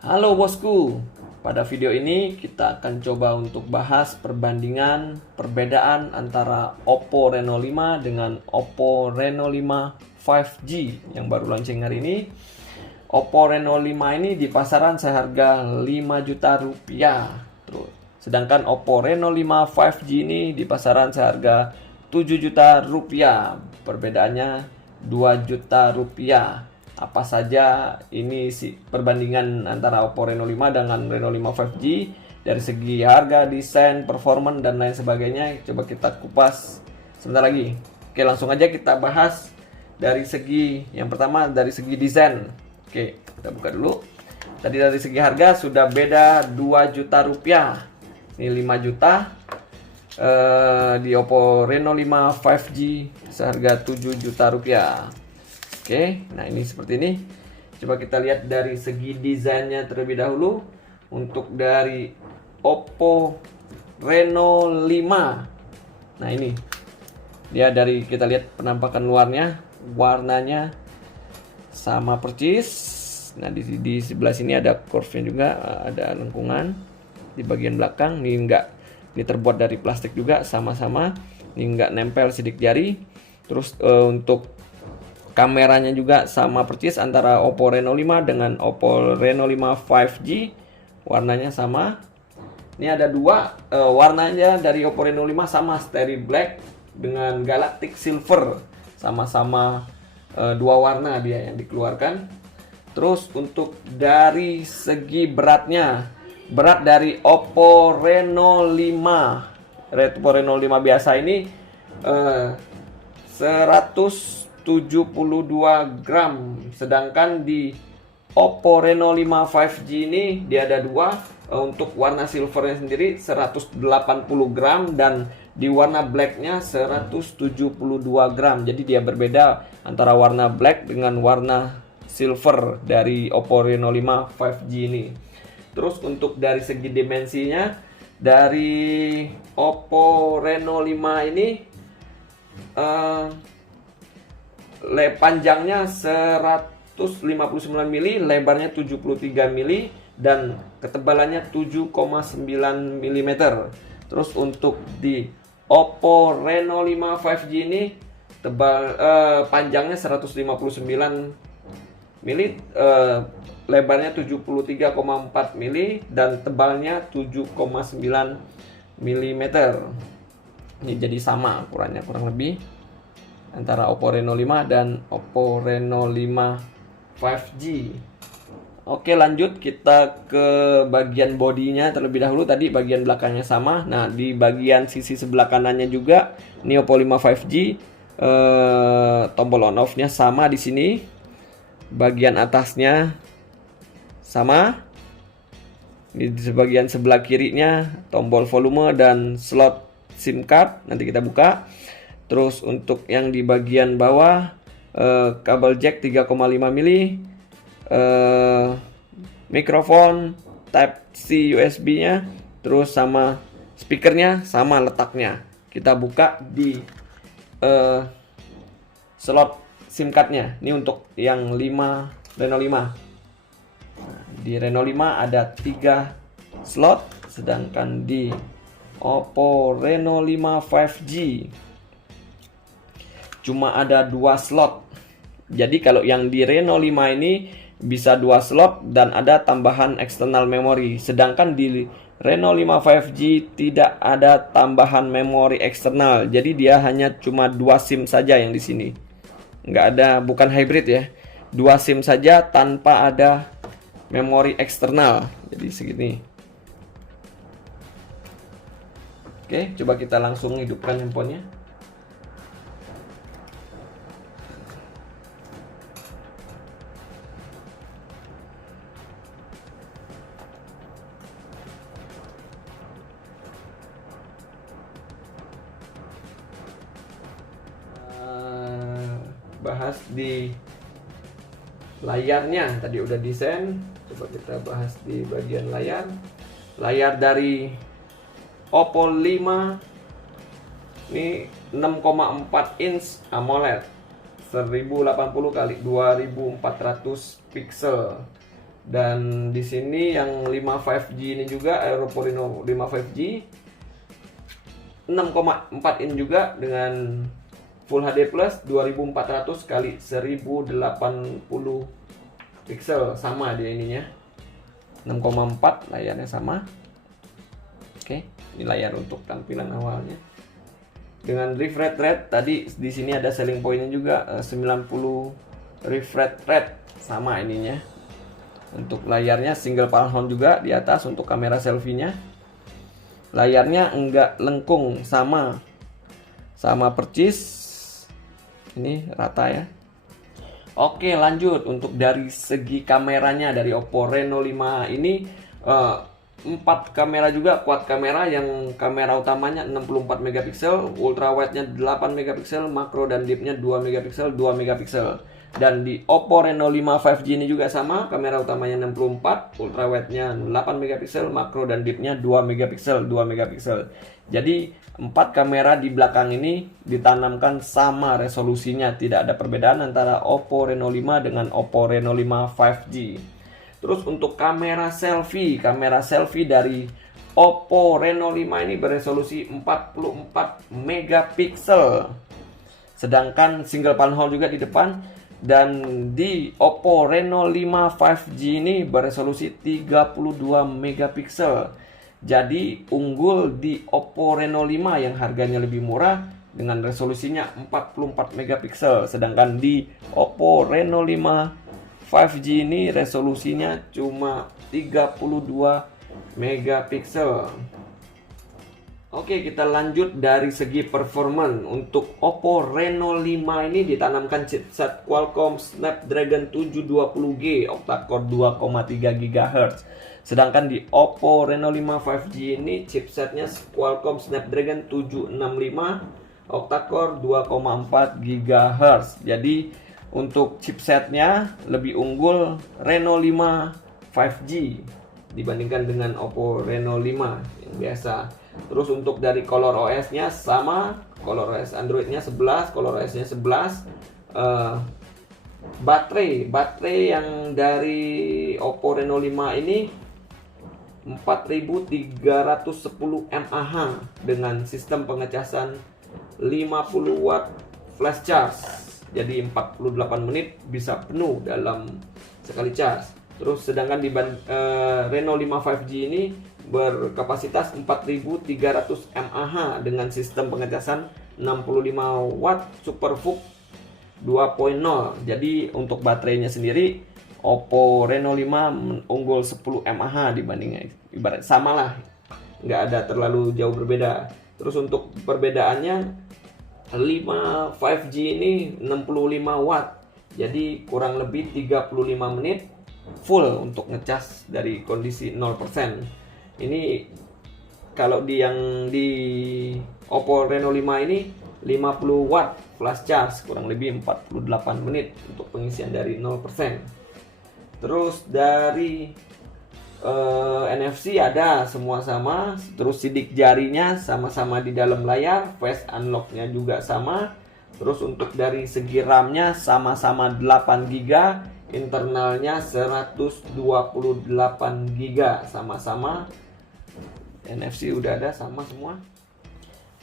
Halo bosku, pada video ini kita akan coba untuk bahas perbedaan antara Oppo Reno 5 dengan Oppo Reno 5 5G yang baru launching hari ini. Oppo Reno 5 ini di pasaran seharga 5 juta rupiah. Terus, sedangkan Oppo Reno 5 5G ini di pasaran seharga 7 juta rupiah. Perbedaannya 2 juta rupiah. Apa saja ini sih perbandingan antara Oppo Reno 5 dengan Reno 5 5G dari segi harga, desain, performa dan lain sebagainya. Coba kita kupas sebentar lagi. Oke, langsung aja kita bahas dari segi yang pertama dari segi desain. Oke, kita buka dulu. Tadi dari segi harga sudah beda 2 juta rupiah. Ini 5 juta. Di Oppo Reno 5 5G seharga 7 juta rupiah. Oke, nah ini seperti ini. Coba kita lihat dari segi desainnya terlebih dahulu. Untuk dari Oppo Reno 5. Nah ini dia dari kita lihat penampakan luarnya, warnanya sama percis. Nah di sebelah sini ada curve-nya juga, ada lengkungan di bagian belakang. Ini terbuat dari plastik juga sama-sama. Ini enggak nempel sidik jari. Terus untuk kameranya juga sama persis antara Oppo Reno 5 dengan Oppo Reno 5 5G. Warnanya sama. Ini ada dua warnanya dari Oppo Reno 5 sama, Starry Black dengan Galactic Silver. Sama-sama dua warna dia yang dikeluarkan. Terus untuk dari segi beratnya, berat dari Oppo Reno 5 biasa ini 172 gram, sedangkan di Oppo Reno 5 5G ini dia ada dua, untuk warna silvernya sendiri 180 gram dan di warna blacknya 172 gram. Jadi dia berbeda antara warna black dengan warna silver dari Oppo Reno 5 5G ini. Terus untuk dari segi dimensinya, dari Oppo Reno 5 ini panjangnya 159 mili, lebarnya 73 mili dan ketebalannya 7,9 mm. Terus untuk di Oppo Reno 5 5G ini panjangnya 159 mili, lebarnya 73,4 mili dan tebalnya 7,9 mm. Ini jadi sama ukurannya kurang lebih antara Oppo Reno 5 dan Oppo Reno 5 5G. Oke, lanjut kita ke bagian bodinya terlebih dahulu. Tadi bagian belakangnya sama. Nah, di bagian sisi sebelah kanannya juga ini Oppo 5 5G, tombol on off-nya sama di sini. Bagian atasnya sama. Di bagian sebelah kirinya tombol volume dan slot SIM card. Nanti kita buka. Terus untuk yang di bagian bawah kabel jack 3,5 mili, mikrofon Type C USB-nya, terus sama speakernya sama letaknya. Kita buka di slot SIM card-nya. Ini untuk yang Reno 5. Nah, di Reno 5 ada 3 slot, sedangkan di Oppo Reno 5 5G cuma ada 2 slot. Jadi kalau yang di Reno 5 ini bisa 2 slot dan ada tambahan external memory. Sedangkan di Reno 5 5G tidak ada tambahan memori eksternal. Jadi dia hanya cuma 2 SIM saja yang di sini. Nggak ada, bukan hybrid ya. 2 SIM saja tanpa ada memori eksternal. Jadi segini. Oke, coba kita langsung hidupkan handphonenya. Bahas di layarnya, tadi udah desain. Coba kita bahas di bagian layar. Layar dari Oppo 5 ini 6,4 inch AMOLED 1080 x 2400 pixel. Dan di sini yang 5 5G ini juga Oppo Reno 5 5G 6,4 in juga dengan Full HD Plus 2400 kali 1080 pixel, sama dia ininya 6,4, layarnya sama. Oke, ini layar untuk tampilan awalnya. Dengan refresh rate tadi di sini ada selling pointnya juga 90 refresh rate, sama ininya. Untuk layarnya single panel juga di atas untuk kamera selfie-nya. Layarnya enggak lengkung, sama percis. Ini rata ya. Oke, lanjut untuk dari segi kameranya dari Oppo Reno 5 ini 4 kamera juga, quad kamera yang kamera utamanya 64 megapiksel, ultra wide-nya 8 megapiksel, makro dan deep-nya 2 megapiksel, 2 megapiksel. Dan di Oppo Reno 5 5G ini juga sama, kamera utamanya 64, ultra wide-nya 8 megapiksel, makro dan deep-nya 2 megapiksel, 2 megapiksel. Jadi 4 kamera di belakang ini ditanamkan sama resolusinya, tidak ada perbedaan antara Oppo Reno 5 dengan Oppo Reno 5 5G. Terus untuk kamera selfie dari Oppo Reno 5 ini beresolusi 44 megapiksel. Sedangkan single panel juga di depan. Dan di Oppo Reno 5 5G ini beresolusi 32 megapiksel. Jadi unggul di Oppo Reno 5 yang harganya lebih murah dengan resolusinya 44 megapiksel. Sedangkan di Oppo Reno 5 5G ini resolusinya cuma 32 megapiksel. Oke, kita lanjut dari segi performance. Untuk Oppo Reno 5 ini ditanamkan chipset Qualcomm Snapdragon 720G octa-core 2,3 GHz. Sedangkan di Oppo Reno 5 5G ini chipsetnya Qualcomm Snapdragon 765 octa-core 2,4 GHz. Jadi untuk chipsetnya lebih unggul Reno 5 5G dibandingkan dengan Oppo Reno 5 yang biasa. Terus untuk dari color OS-nya sama, color OS Android-nya 11, color OS-nya 11. Baterai yang dari Oppo Reno 5 ini 4310 mAh dengan sistem pengecasan 50 watt flash charge. Jadi 48 menit bisa penuh dalam sekali charge. Terus sedangkan di Reno 5 5G ini berkapasitas 4300 mAh dengan sistem pengecasan 65 watt Super VOOC 2.0. Jadi untuk baterainya sendiri Oppo Reno 5 unggul 10 mAh dibandingnya, ibarat sama lah, nggak ada terlalu jauh berbeda. Terus untuk perbedaannya 5 5G ini 65 watt, jadi kurang lebih 35 menit full untuk ngecas dari kondisi 0%. Ini kalau yang di Oppo Reno 5 ini 50 watt flash charge, kurang lebih 48 menit untuk pengisian dari 0%. Terus dari NFC ada semua sama, terus sidik jarinya sama-sama di dalam layar, face unlock-nya juga sama. Terus untuk dari segi RAM-nya sama-sama 8 GB, internalnya 128 GB sama-sama. NFC udah ada sama semua.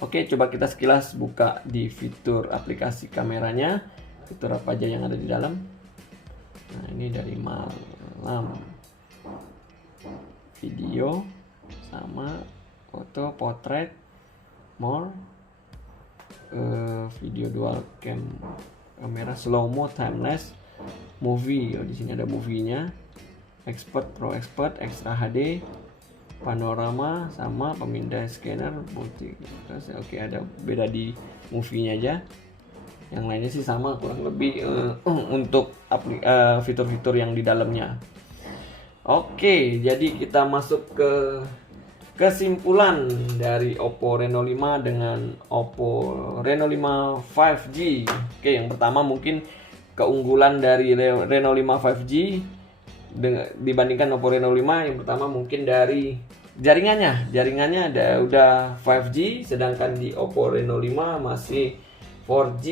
Oke, coba kita sekilas buka di fitur aplikasi kameranya. Fitur apa aja yang ada di dalam. Nah, ini dari malam. Video sama foto, potret, more, video dual cam, kamera slow mo, timeless, movie. Di sini ada movie-nya, expert, pro expert, extra HD, panorama sama pemindai scanner, multi. Oke, ada beda di movie-nya aja. Yang lainnya sih sama kurang lebih untuk fitur-fitur yang di dalamnya. Oke, jadi kita masuk ke kesimpulan dari Oppo Reno 5 dengan Oppo Reno 5 5G. Oke, yang pertama mungkin keunggulan dari Reno 5 5G dibandingkan Oppo Reno 5. Yang pertama mungkin dari jaringannya udah 5G, sedangkan di Oppo Reno 5 masih 4G.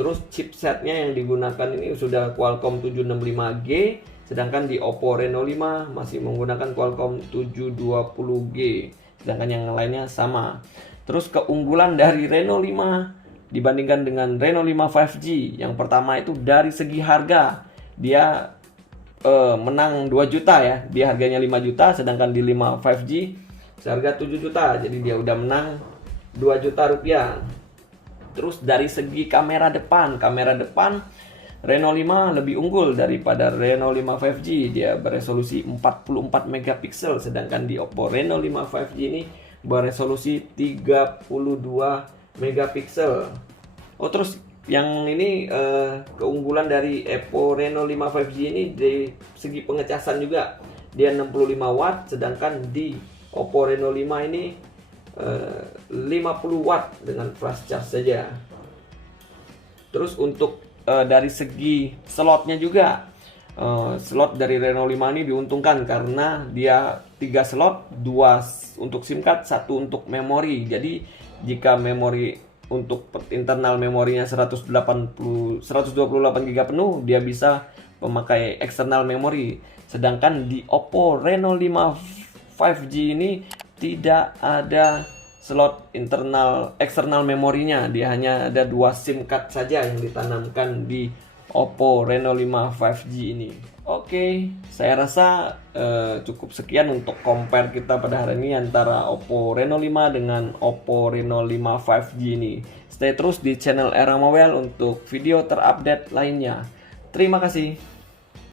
Terus chipsetnya yang digunakan ini sudah Qualcomm 765G, Sedangkan di Oppo Reno 5 masih menggunakan Qualcomm 720G. Sedangkan yang lainnya sama. Terus keunggulan dari Reno 5 dibandingkan dengan Reno 5 5G. Yang pertama itu dari segi harga. Dia menang 2 juta ya. Dia harganya 5 juta, sedangkan di 5 5G seharga 7 juta. Jadi dia udah menang 2 juta rupiah. Terus dari segi kamera depan Reno 5 lebih unggul daripada Reno 5 5G. Dia beresolusi 44 megapiksel, sedangkan di Oppo Reno 5 5G ini beresolusi 32 megapiksel. Oh, terus yang ini keunggulan dari Oppo Reno 5 5G ini di segi pengecasan juga. Dia 65 watt, sedangkan di Oppo Reno 5 ini 50 watt dengan fast charge saja. Terus untuk dari segi slotnya juga, slot dari Reno 5 ini diuntungkan karena dia 3 slot, 2 untuk SIM card, 1 untuk memori. Jadi jika memori untuk internal memorinya 128 GB penuh, dia bisa memakai external memory. Sedangkan di Oppo Reno 5 5G ini tidak ada slot eksternal memorinya. Dia hanya ada 2 SIM card saja yang ditanamkan di Oppo Reno 5 5G ini. Oke, saya rasa cukup sekian untuk compare kita pada hari ini antara Oppo Reno 5 dengan Oppo Reno 5 5G ini. Stay terus di channel Era Mobile untuk video terupdate lainnya. Terima kasih.